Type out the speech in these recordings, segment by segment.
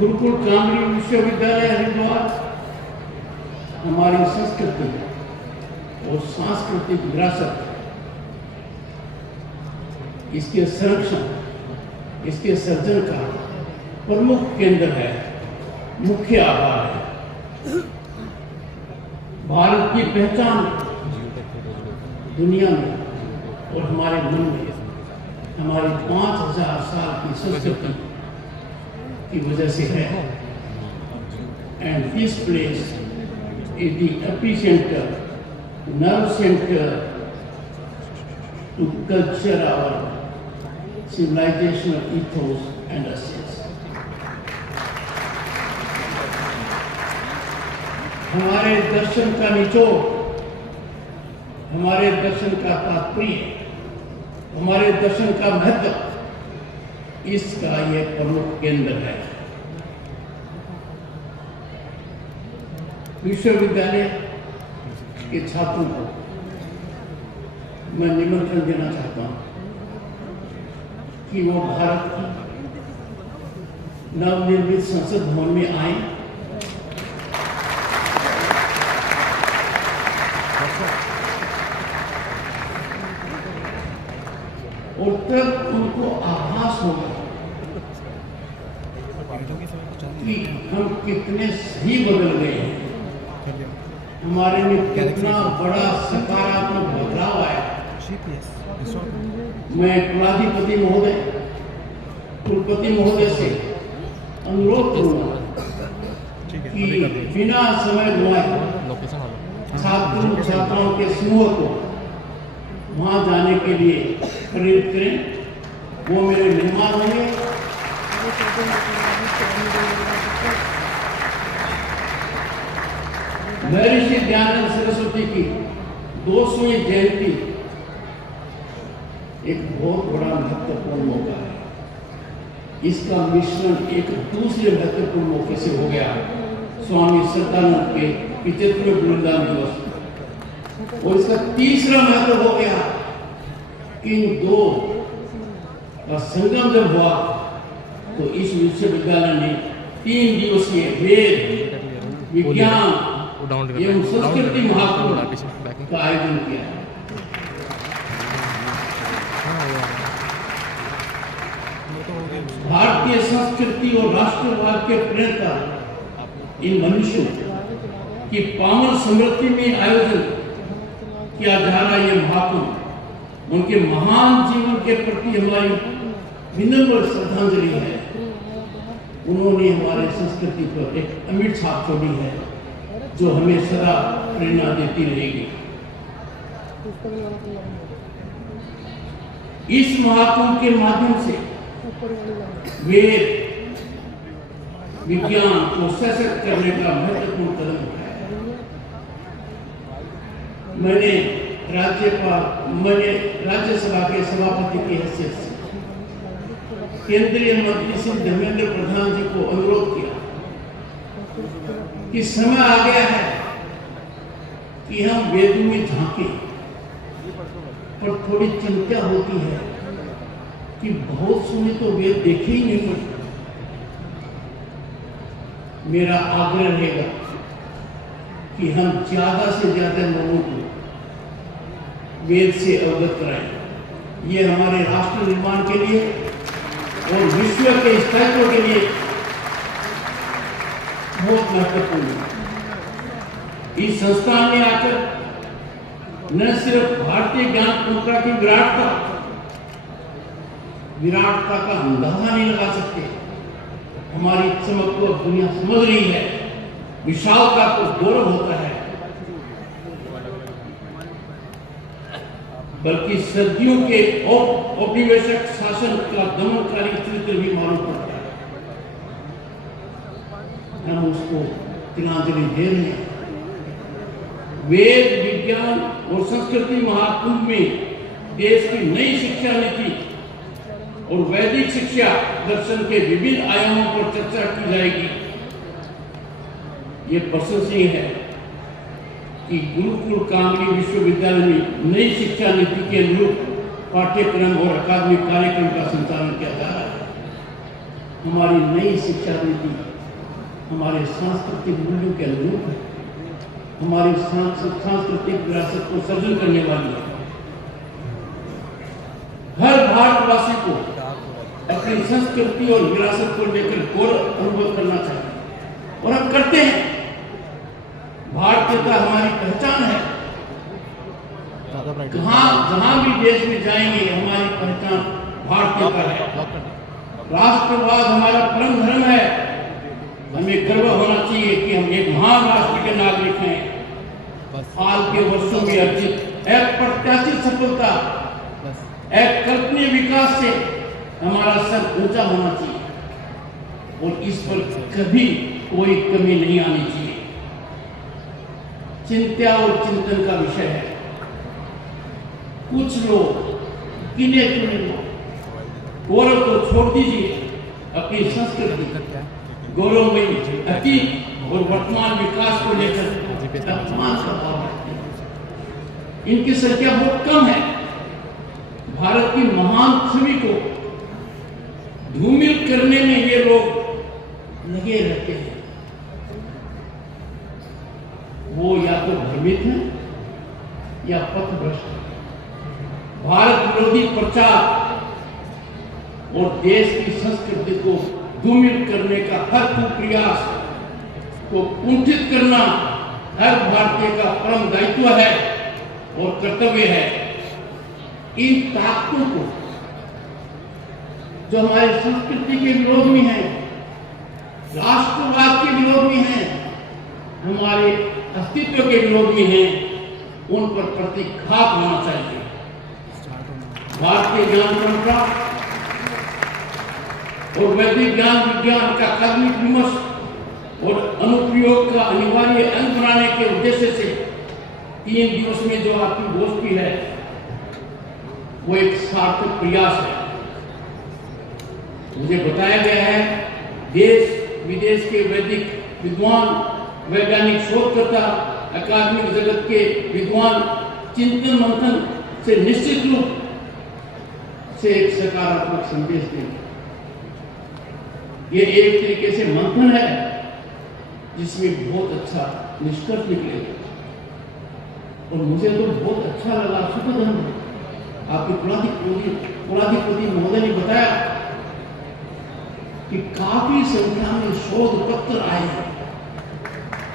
गुरुकुल कामरी विश्वविद्यालय हरिद्वार हमारी संस्कृति और सांस्कृतिक विरासत, इसके संरक्षण, इसके सर्जन का प्रमुख केंद्र है, मुख्य आधार है। भारत की पहचान दुनिया में और हमारे मन में हमारी 5000 साल की संस्कृति की वजह से है। And this place is the epicentre, nerve center to culture our civilizational ethos and essence. हमारे दर्शन का निचोड़, हमारे दर्शन का तात्पर्य, हमारे दर्शन का महत्व, इसका ये प्रमुख केंद्र है। विश्वविद्यालय के छात्रों को मैं निमंत्रण देना चाहता हूं कि वो भारत की नवनिर्मित संसद भवन में आए और तब उनको आभास होगा कि हम कितने सही बदल गए हैं, हमारे में कितना बड़ा सकारात्मक बदलाव आया। मैं कुलाधिपति महोदय, कुलपति महोदय से अनुरोध करूंगा कि बिना समय गंवाए छात्रों छात्राओं के समूह को वहां जाने के लिए प्रेरित करें। वो मेरे मेहमान होंगे। महर्षि दयानंद सरस्वती की 200वीं जयंती एक बहुत बड़ा महत्वपूर्ण मौका है। इसका मिश्रण एक दूसरे महत्वपूर्ण मौके से हो गया, स्वामी श्रद्धानंद के 75वें वृंदावन दिवस। और इसका तीसरा महत्व हो गया कि इन दो का संगम जब हुआ तो इस विश्वविद्यालय ने 3 दिवसीय वेद, विज्ञान एवं संस्कृति महाकुंभ का आयोजन किया। भारतीय संस्कृति और राष्ट्रवाद के प्रेरता इन मनुष्यों की पावन स्मृति में आयोजन किया जा रहा ये महाकुंभ उनके महान जीवन के प्रति हमारी विनम्र श्रद्धांजलि है। उन्होंने हमारे संस्कृति पर एक अमिट छाप छोड़ी है जो हमें सदा प्रेरणा देती रहेगी। इस महाकुंभ के माध्यम से वेद विज्ञान को सशक्त करने का महत्वपूर्ण कदम उठाया। मैंने राज्यसभा के सभापति की हैसियत से केंद्रीय मंत्री श्री धर्मेंद्र प्रधान जी को अनुरोध किया कि समय आ गया है कि हम वेदों में झांके, पर थोड़ी चिंता होती है कि बहुत समय तो वेद देखे ही नहीं पड़ते। मेरा आग्रह रहेगा कि हम ज्यादा से ज्यादा लोगों को वेद से अवगत कराएं। ये हमारे राष्ट्र निर्माण के लिए और विश्व के स्थायित्व के लिए बहुत महत्वपूर्ण है। इस संस्थान में आकर न सिर्फ भारतीय ज्ञान परंपरा की विराटता का अंदाजा नहीं लगा सकते, हमारी चमक को दुनिया समझ रही है, विशालता को गौरव होता है, बल्कि सदियों के औपनिवेशिक शासन का दमनकारी चरित्र भी मालूम पड़ता है। हम उसको तिलांजलि दे रहे हैं। वेद विज्ञान और संस्कृति महाकुंभ में देश की नई शिक्षा नीति और वैदिक शिक्षा दर्शन के विभिन्न आयामों पर चर्चा की जाएगी। ये प्रशंसनीय है कि गुरुकुल कामरी विश्वविद्यालय में नई शिक्षा नीति के अनुरूप पाठ्यक्रम और अकादमिक कार्यक्रम का संचालन किया जा रहा है। हमारी नई शिक्षा नीति हमारे सांस्कृतिक मूल्यों के अनुरूप है, हमारी सांस्कृतिक विरासत को सजग करने वाली है। हर भारतवासी को अपनी संस्कृति और विरासत को लेकर गौरव अनुभव करना चाहिए और हम करते हैं। भारतीयता हमारी पहचान है। जहां भी देश में जाएंगे हमारी पहचान भारतीयता है। राष्ट्रवाद हमारा परम धर्म है। हमें गर्व होना चाहिए कि हम एक महान राष्ट्र के नागरिक हैं। हाल के वर्षों में अर्जित अप्रत्याशित सफलता, एक कल्पनीय विकास से हमारा सर ऊंचा होना चाहिए और इस पर कभी कोई कमी नहीं आनी चाहिए। चिंता और चिंतन का विषय है। कुछ लोग गिने चुने लोग गौरव को छोड़ दीजिए, अपनी संस्कृति, गौरवमयी अतीत और वर्तमान विकास को लेकर अपमान का भाव रखते हैं। इनकी संख्या बहुत कम है। भारत की महान छवि को धूमिल करने में ये लोग लगे रहते हैं। वो या तो भ्रमित हैं या पथभ्रष्ट हैं। भारत विरोधी प्रचार और देश की संस्कृति को धूमिल करने का हर प्रयास को कुंठित करना हर भारतीय का परम दायित्व है और कर्तव्य है। इन ताकतों को जो हमारे संस्कृति के विरोध में है, राष्ट्रवाद के विरोध में है, हमारे अस्तित्व के विरोध में है, उन पर प्रतिघात होना चाहिए। भारतीय ज्ञान परंपरा और वैदिक ज्ञान विज्ञान का आध्यात्मिक विमर्श और अनुप्रयोग का अनिवार्य अंग बनाने के उद्देश्य से 3 दिवस में जो आपकी गोष्ठी है वो एक सार्थक प्रयास है। मुझे बताया गया है देश विदेश के वैदिक विद्वान, वैज्ञानिक शोधकर्ता, अकादमिक जगत के विद्वान चिंतन मंथन से निश्चित रूप से एक सकारात्मक संदेश देंगे। ये एक तरीके से मंथन है जिसमें बहुत अच्छा निष्कर्ष निकलेगा और मुझे तो बहुत अच्छा लगा। सुखद आपके कुलाधिपति महोदय ने बताया कि काफी संख्या में शोध पत्र आए हैं।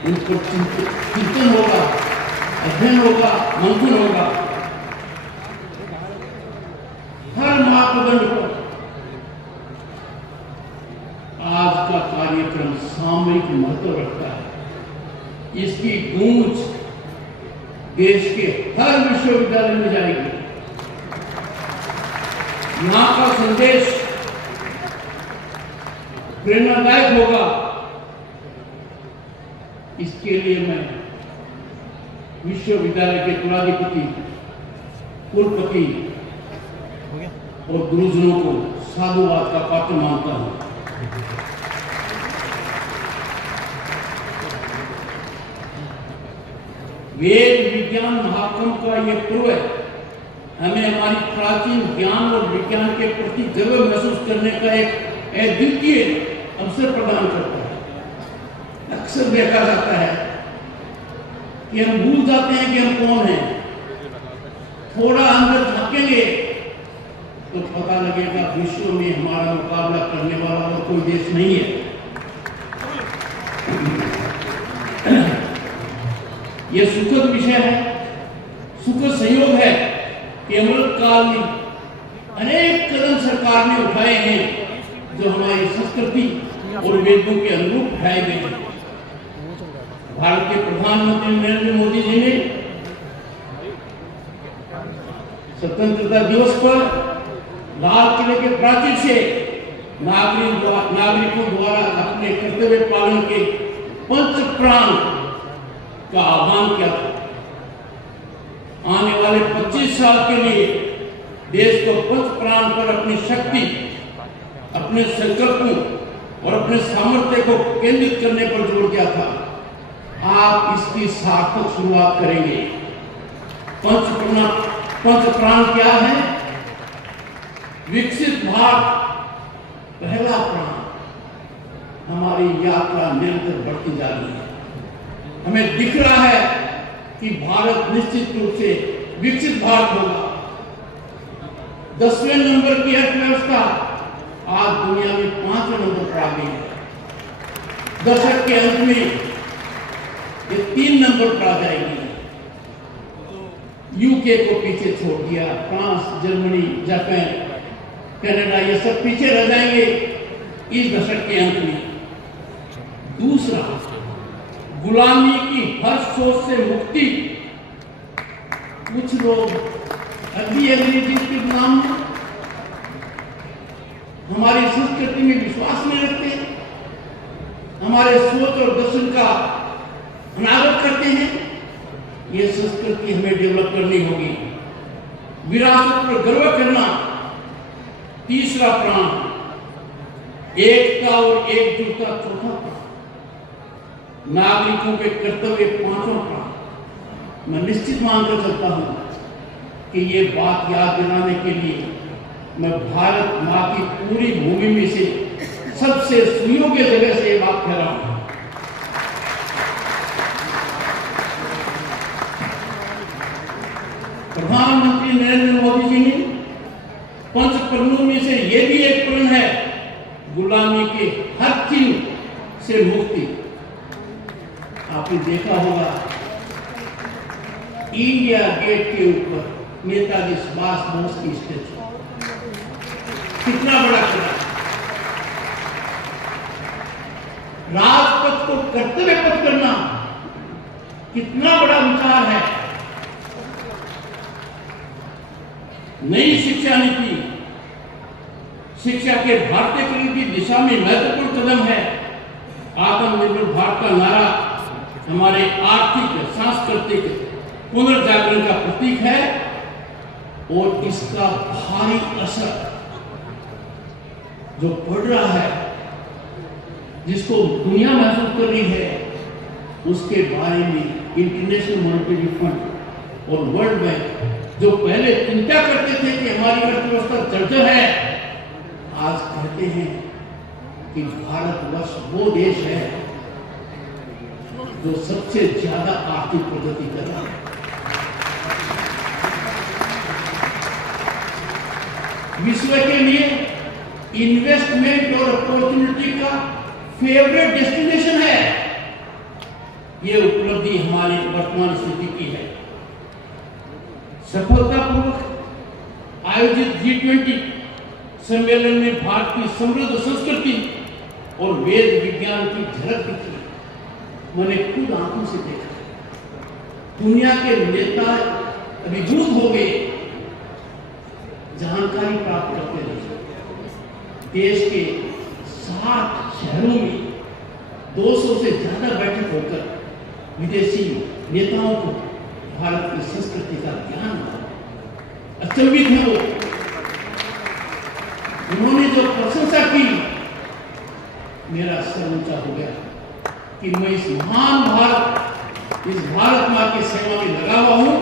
उन पर चिंतन होगा, अध्ययन होगा, मंथन होगा। हर मापदंड पर आज का कार्यक्रम सामयिक महत्व रखता है। इसकी गूंज देश के हर विश्वविद्यालय में जाएगी। यहाँ का संदेश प्रेरणादायक होगा। इसके लिए मैं विश्वविद्यालय के कुलाधिपति, कुलपति और गुरुजनों को साधुवाद का पात्र मानता हूं। वेद विज्ञान महाकुंभ का यह पर्व हमें हमारी प्राचीन ज्ञान और विज्ञान के प्रति गर्व महसूस करने का एक अद्वितीय अवसर प्रदान करता है। अक्सर देखा जाता है कि हम भूल जाते हैं कि हम कौन हैं। थोड़ा अंदर झांकेंगे तो पता लगेगा विश्व में हमारा मुकाबला करने वाला और कोई देश नहीं है। यह सुखद विषय है, सुखद संयोग है कि अमृत काल में अनेक कदम सरकार ने उठाए हैं जो हमारी संस्कृति और वेदों के अनुरूप उठाए गए हैं। भारत के प्रधानमंत्री नरेंद्र मोदी जी ने स्वतंत्रता दिवस पर लाल किले के प्राचीर से नागरिकों द्वारा अपने कर्तव्य पालन के पंच प्राण का आह्वान किया था। आने वाले 25 साल के लिए देश को पंच प्राण पर अपनी शक्ति, अपने संकल्पों और अपने सामर्थ्य को केंद्रित करने पर जोर दिया था। आप इसकी सार्थक शुरुआत करेंगे। पंच प्राण क्या है? विकसित भारत पहला प्राण, हमारी यात्रा निरंतर बढ़ती जा रही है। हमें दिख रहा है कि भारत निश्चित रूप से विकसित भारत होगा। 10वें नंबर की अर्थव्यवस्था आज दुनिया में 5वें नंबर पर आ गई है। दशक के अंत में ये 3 नंबर पर आ जाएगी। यूके को पीछे छोड़ दिया, फ्रांस, जर्मनी, जापान, कनाडा ये सब पीछे रह जाएंगे इस दशक के अंत में। दूसरा, गुलामी की हर सोच से मुक्ति। कुछ लोग अभी अंग्रेजी के गुलाम हैं, हमारी संस्कृति में विश्वास नहीं रखते, हमारे सोच और दर्शन का अनादर करते हैं। ये संस्कृति हमें डेवलप करनी होगी। विरासत पर गर्व करना। तीसरा प्राण, एकता और एकजुटता। चौथा प्राण, नागरिकों के कर्तव्य। 5वां प्राण। मैं निश्चित मानकर चलता हूं कि ये बात याद दिलाने के लिए मैं भारत मां की पूरी भूमि में से सबसे सुयोग्य जगह से ये बात कह रहा हूं। प्रधानमंत्री नरेंद्र मोदी जी ने 5 प्रणों में से यह भी एक प्रण है, गुलामी के हर चिन्ह से मुक्ति। आपने देखा होगा इंडिया गेट के ऊपर नेताजी सुभाष बोस की स्टैचू, कितना बड़ा किला। राजपथ को कर्तव्य पथ करना कितना बड़ा विचार है। नई शिक्षा नीति शिक्षा के भारतीयकरण की दिशा में महत्वपूर्ण कदम है। आत्मनिर्भर भारत का नारा हमारे आर्थिक सांस्कृतिक पुनर्जागरण का प्रतीक है और इसका भारी असर जो पड़ रहा है, जिसको दुनिया महसूस कर रही है, उसके बारे में इंटरनेशनल मॉनेटरी फंड और वर्ल्ड बैंक जो पहले चिंता करते थे कि हमारी अर्थव्यवस्था जर्जर है, आज कहते हैं कि भारतवर्ष वो देश है जो सबसे ज्यादा आर्थिक प्रगति कर रहा है। विश्व के लिए इन्वेस्टमेंट और अपॉर्चुनिटी का फेवरेट डेस्टिनेशन है। यह उपलब्धि हमारी वर्तमान स्थिति की है। सफलतापूर्वक आयोजित G20 सम्मेलन में भारत की समृद्ध संस्कृति और वेद विज्ञान की झलक दिखी। मैंने खुद आंखों से देखा। दुनिया के नेता अभिभूत हो गए, जानकारी प्राप्त करते रहे। देश के 60 शहरों में 200 से ज्यादा बैठक होकर विदेशी नेताओं को भारत की संस्कृति का ज्ञान हुआ। अचंभित है वो। उन्होंने जो प्रशंसा की, मेरा सर ऊंचा हो गया कि मैं इस महान भारत, इस भारत मां की सेवा में लगा हुआ हूं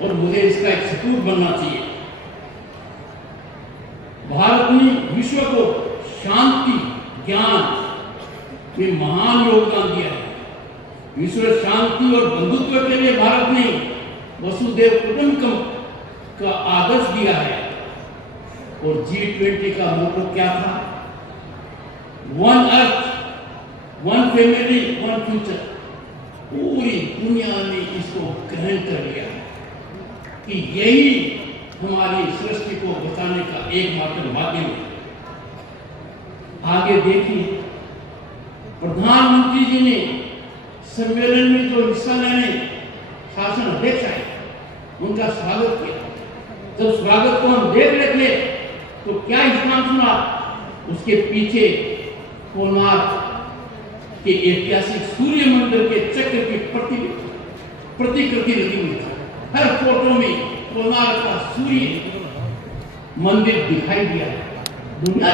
और मुझे इसका एक सपूत बनना चाहिए। भारत ने विश्व को शांति ज्ञान में महान योगदान दिया है। विश्व शांति और बंधुत्व के लिए भारत ने वसुधैव कुटुंबकम का आदर्श दिया है। और G20 का मोटो क्या था? One earth, one family, one future. पूरी दुनिया ने इसको ग्रहण कर लिया कि यही हमारी सृष्टि को बचाने का एकमात्र माध्यम है। आगे देखिए, प्रधानमंत्री जी ने सम्मेलन में जो हिस्सा लेने शासन अध्यक्ष आए, उनका स्वागत किया। जब स्वागत को हम देख रहे थे तो क्या स्थान सुना? उसके पीछे कोणार्क के ऐतिहासिक सूर्य मंदिर के चक्र की प्रतिकृति लगी हुई थी। हर फोटो में कोणार्क का सूर्य मंदिर दिखाई दिया। दुनिया